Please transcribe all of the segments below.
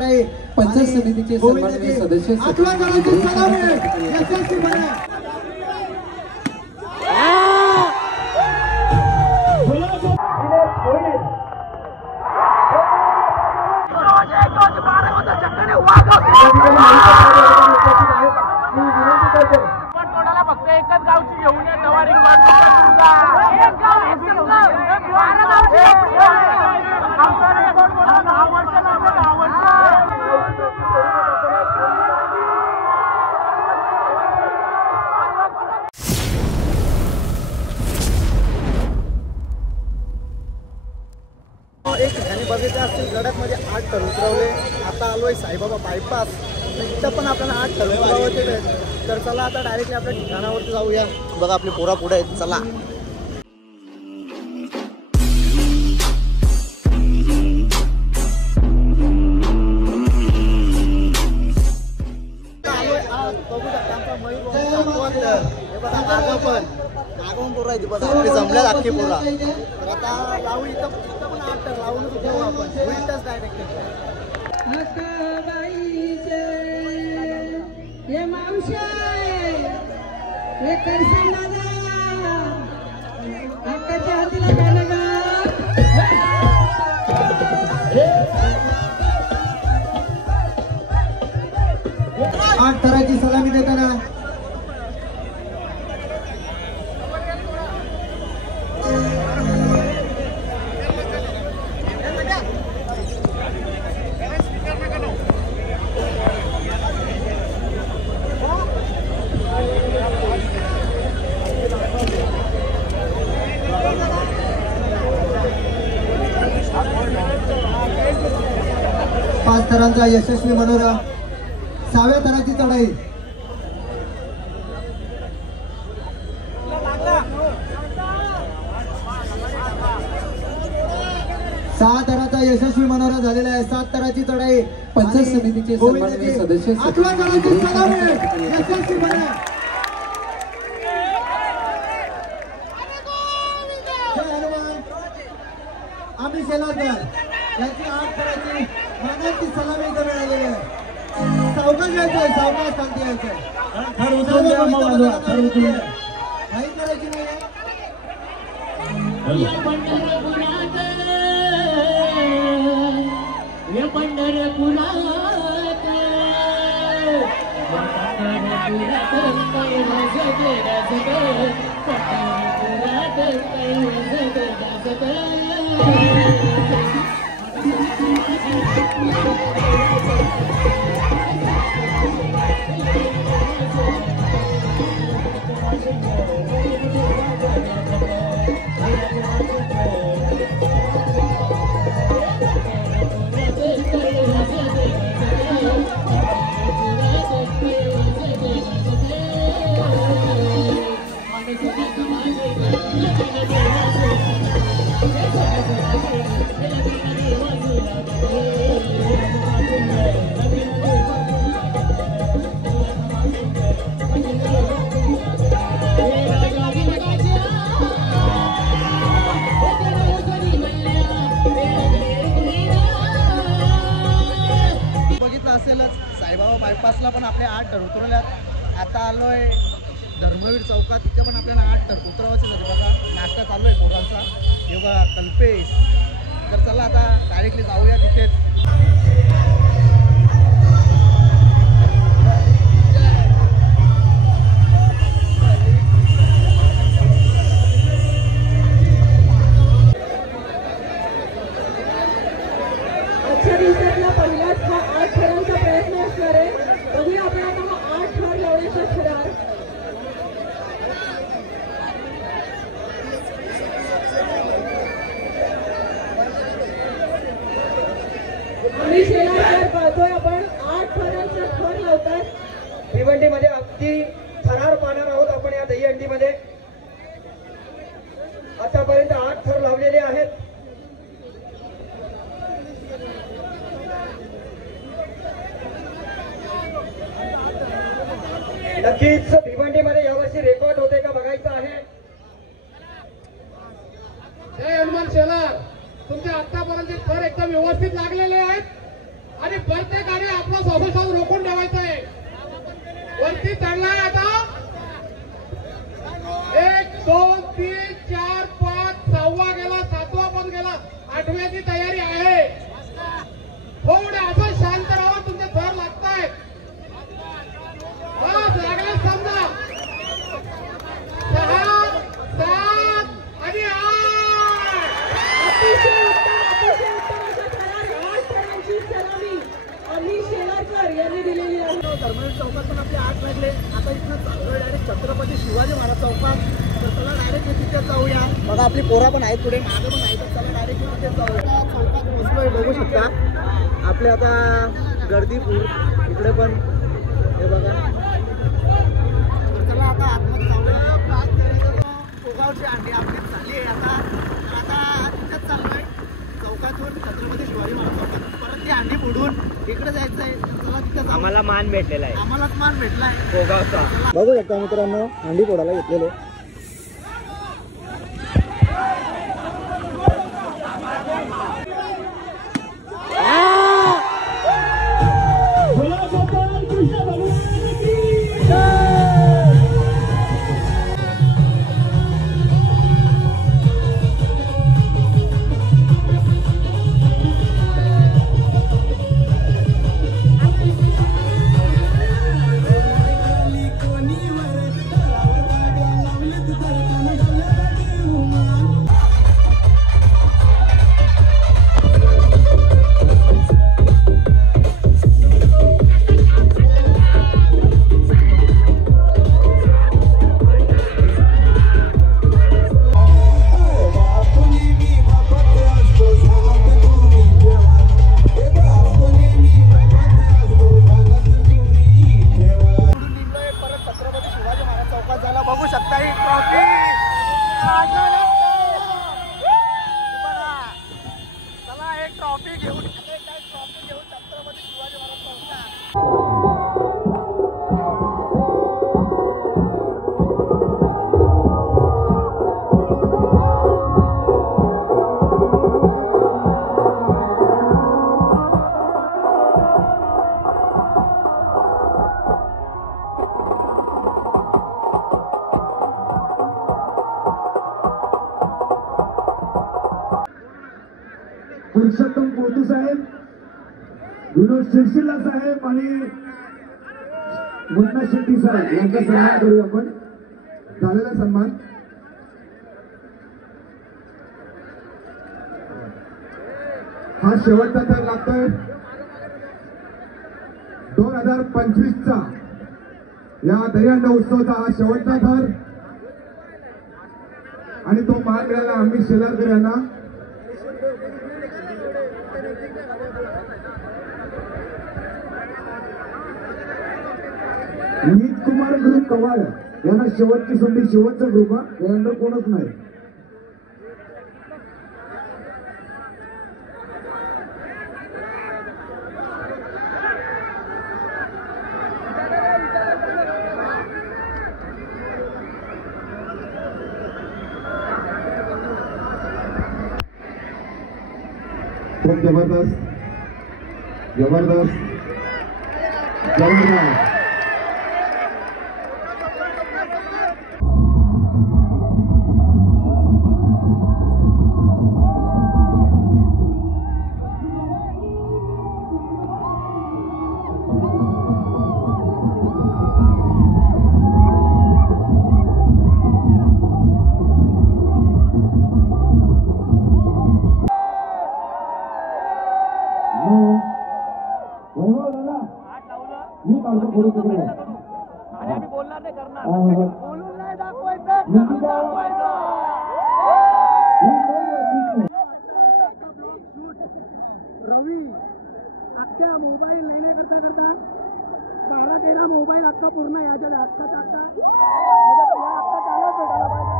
पंचायत समितीचे सन्माननीय सदस्य फक्त एकच गावची घेऊन एक ठिकाणी बघितलं असतील गडामध्ये 8 टन उतरवले. आता आलोय साईबाबा बायपास, इथं पण आपल्याला 8 टन उतरवायचे आहेत. तर चला आता डायरेक्टली आपल्या ठिकाणावरती जाऊया. बघा आपली पोरा पुढे आहेत, चला. आलोय आज बघू शकता आमचा मयूर हे बघा मागं पण मागून पोरा आहे बघा आपली जमल्या अख्खी पोरा. तर आता लावू इथं पण 8 टन लावूनच उतरवू आपण उलटच डायरेक्ट. हे मावशे हे करसन दादा हक्काच्या हातीला गाणं गा. 8 थराची सलामी देताना 5 थरांचा यशस्वी मनोरा. 6व्या थराची चढाई. 6 थराचा यशस्वी मनोरा झालेला आहे. 7 थराची चढाई. पंचायत समितीचे सन्माननीय सदस्य आम्ही शेलारकर यांची 8 थराची मानाची सलामी इथं मिळालेली आहे. सावकाश यायचंय, सावकाश शांती यायचंय. काही करायची नाही. असेलच साईबाबा बायपासला पण आपले 8 टन उतरवल्यात. आता आलोय धर्मवीर चौकात, तिथे पण आपल्याला 8 टन उतरवायचे होते. बघा नाश्ता चालू आहे पोरांचा. हे बघा कल्पेश. तर चला आता डायरेक्टली जाऊया तिथेच. आजच्या दिवसातला पहिलाच हा 8 थरांचा प्रयत्न असणार आहे. बघूया आपण आता 8 थर लावण्याचा ठराव. आम्ही शेलारकर पाहतोय आपण 8 थरांचा थर लावतात. भिवंडीमध्ये अगदी थरार पाहणार आहोत आपण या दहीहंडीमध्ये. आतापर्यंत 8 थर लावलेले आहेत. नक्कीच भिवंडीमध्ये यावर्षी रेकॉर्ड होते का बघायचं आहे. जय हनुमान शेलार. तुमचे आतापर्यंत थर एकदम व्यवस्थित लागलेले आहेत. आणि प्रत्येकाने आपला श्वासोच्छ्वास रोखून ठेवायचा आहे. वरती चढलाय आता 1 2 3 4 5 6वा गेला 7वा पण गेला 8व्याची तयारी आहे. थोडं असं शांत राहा, तुमचे थर लागतायत. बस लागले समजा 6 7 आणि 8. अतिशय उत्तम अशा प्रकारे 8 थरांची सलामी अमित शेलारकर यांनी दिलेली आहे. धर्मवीर चौकात पण आपले 8 लागले. आता इथनं चाललोय डायरेक्ट छत्रपती शिवाजी महाराज चौकात. तर चला डायरेक्ट तिथे जाऊया. बघा आपली पोरा पण आहेत पुढे, मागे पण आहेत. तर चला डायरेक्ट तिथे जाऊया. चौकात बसलोय, बघू शकता आपले आता गर्दी पूर इकडे पण हे बघा. तर चला आता आतमध्ये जाऊया. पोगावची अंडी आपली झाली आहे आता. तर आता तिथेच चाललोय चौकातून छत्रपती शिवाजी महाराज चौकात. परत ती अंडी फोडून इकडे जायचं आहे. चला तिथे आम्हाला मान भेटलेला आहे आम्हालाच मान भेटलाय गोगावचा. बघू शकता मित्रांनो, अंडी फोडायला घेतलेलो. पुरुषोत्तम पोतू साहेब, विनोद शिरशिल्ला साहेब आणि मुन्ना शेट्टी साहेब यांचा सन्मान करूया आपण. झालेला सन्मान. हा शेवटचा थर लागतोय 2025चा या दहीहंडी उत्सवाचा हा शेवटचा थर आणि तो मान मिळाला अमित शेलारकर यांना. नीत कुमार ग्रुप कवाड यांना शेवटची संधी, शेवटचा ग्रुप हा यानंतर कोणच नाही. खूप जबरदस्त जबरदस्त जबरदस्त. मी काढतो पुढे तिकडे आम्ही बोलणार नाही करणार. बोलून नाही दाखवायचं. रवी अख्ख्या मोबाईल लेणे करता करता 12-13 मोबाईल अख्खा पूर्ण याच्या अख्खाचा अख्खा अख्खा त्याला भेटायला पाहिजे.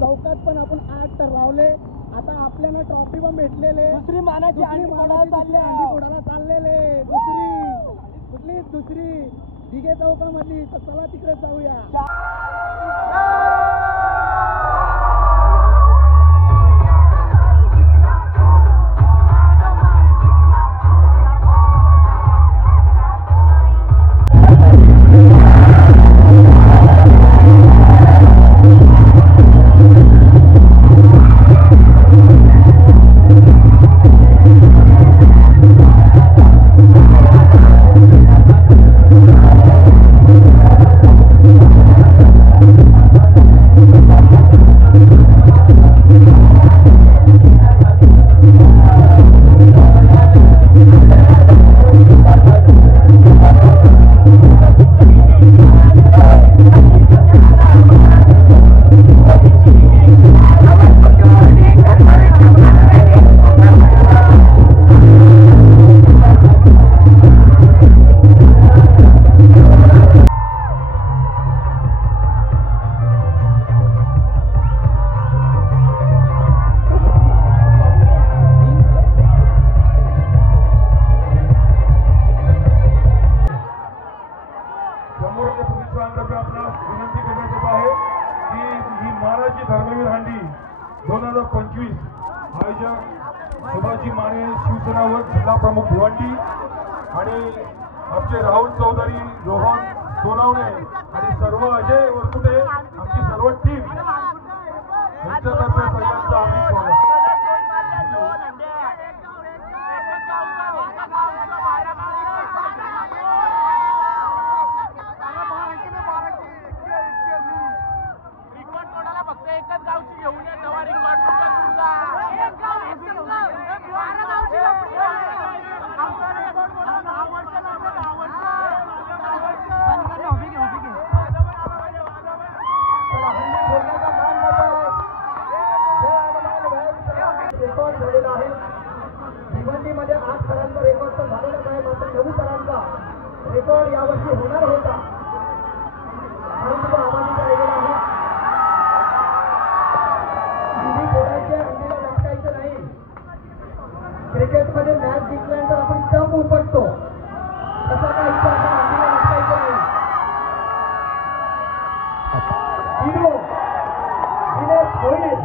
चौकात पण आपण 8 तर लावले. आता आपल्याला ट्रॉफी पण भेटलेले. दुसरी मानाची अंडी फोडायला चाललेले. दुसरी कुठली दुसरी दिघे चौकामधली, तर चला तिकडे जाऊया. धर्मवीर हांडी 2025 आयोजक सुभाषजी माने शिवसेना व जिल्हा प्रमुख भिवंडी आणि आमचे राहुल चौधरी, रोहन सोनावणे आणि सर्व अजय वरकुटे, आमची सर्व टीम यांच्यातर्फे सगळ्यांचं हार्दिक स्वागत. फक्त एकच गावची घेऊन या तेव्हा रिकॉर्ड रेकॉर्ड झालेला आहे. भिवंडीमध्ये 8 सरांचा रेकॉर्ड तर झालेलाच आहे, मात्र 9 सरांचा रेकॉर्ड यावर्षी होणार होता, परंतु तो आम्हाला राहिलेला आहे. टीव्ही फोडायचे, हंडीला लटकायचं नाही. क्रिकेटमध्ये मॅच जिंकल्यानंतर आपण स्टंप उपटतो, तसा काही इथं आपण हंडीला लटकायचं नाही. हिरो दिनेश होईल.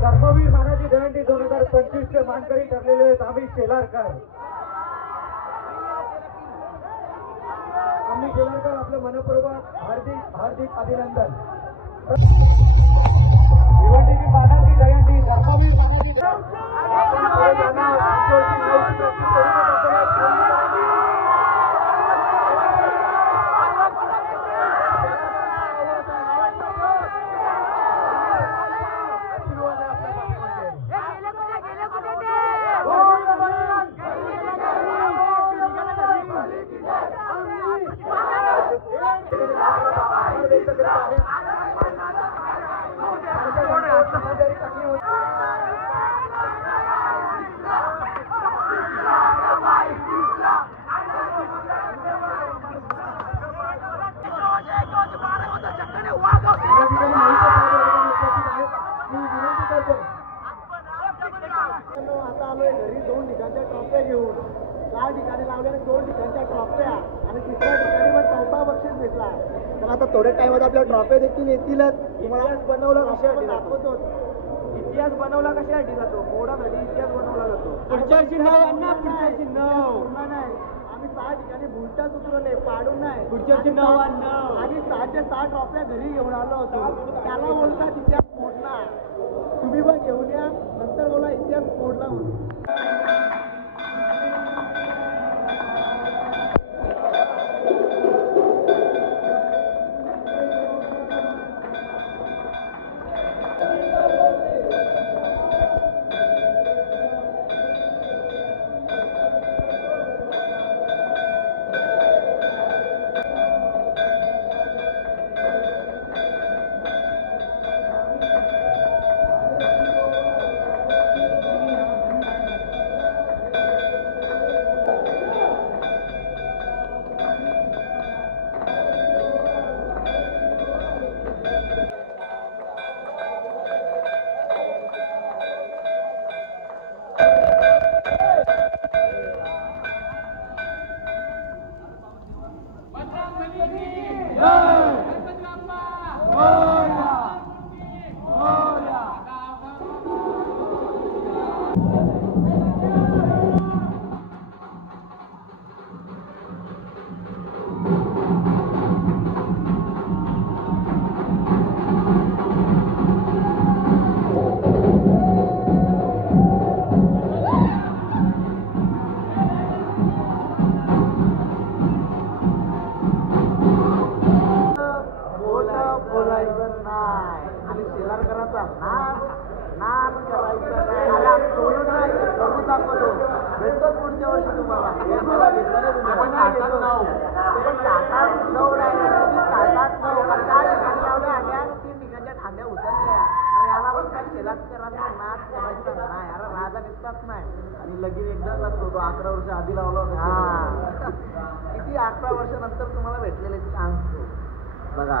धर्मवीर मानाची जयंती 2025 चे मानकरी ठरलेले आहेत आम्ही शेलारकर. आम्ही शेलारकर आपलं मनपूर्वक हार्दिक अभिनंदन. भिवंडीची मानाची जयंती, धर्मवीर मानाची आता आलोय घरी 2 ठिकाणच्या ट्रॉफ्या घेऊन. 4 ठिकाणी लावल्याने 2 ठिकाणच्या ट्रॉफ्या आणि 3ऱ्या ठिकाणी मग 4था बक्षीस भेटला. तर आता थोड्या टाइमात आपल्या ट्रॉफ्या देखील येतीलच. इतिहास बनवला कशासाठी दाखवतो. इतिहास बनवला कशासाठी जातो, मोडासाठी इतिहास बनवला जातो. पुढच्या चिन्ह नाही, आम्ही 6 ठिकाणी भुलटाच उतरवले, पाडून नाही. पुढच्या चिन्ह आणि 6च्या 6 ट्रॉफ्या घरी घेऊन आलो होतो. त्याला बोलतात इतिहास मोडला. तुम्ही पण घेऊन या, नंतर बोला इतिहास मोडला म्हणून. वर्षी तुम्हाला मला घेतलं नाही तुम्ही आपण टाटात नाव पण टाटात नऊ टाटात नऊ काय ठिकाणी लावल्या आल्या 3 ठिकाणच्या ठाण्या उचलल्या अरे याला पण काय केलाच करा नाच करायचा नाही अरे राजा निघतात नाही आणि लगीन एकदा लागतो तो 11 वर्ष आधी लावला होता किती 11 वर्षानंतर तुम्हाला भेटलेले सांगतो बघा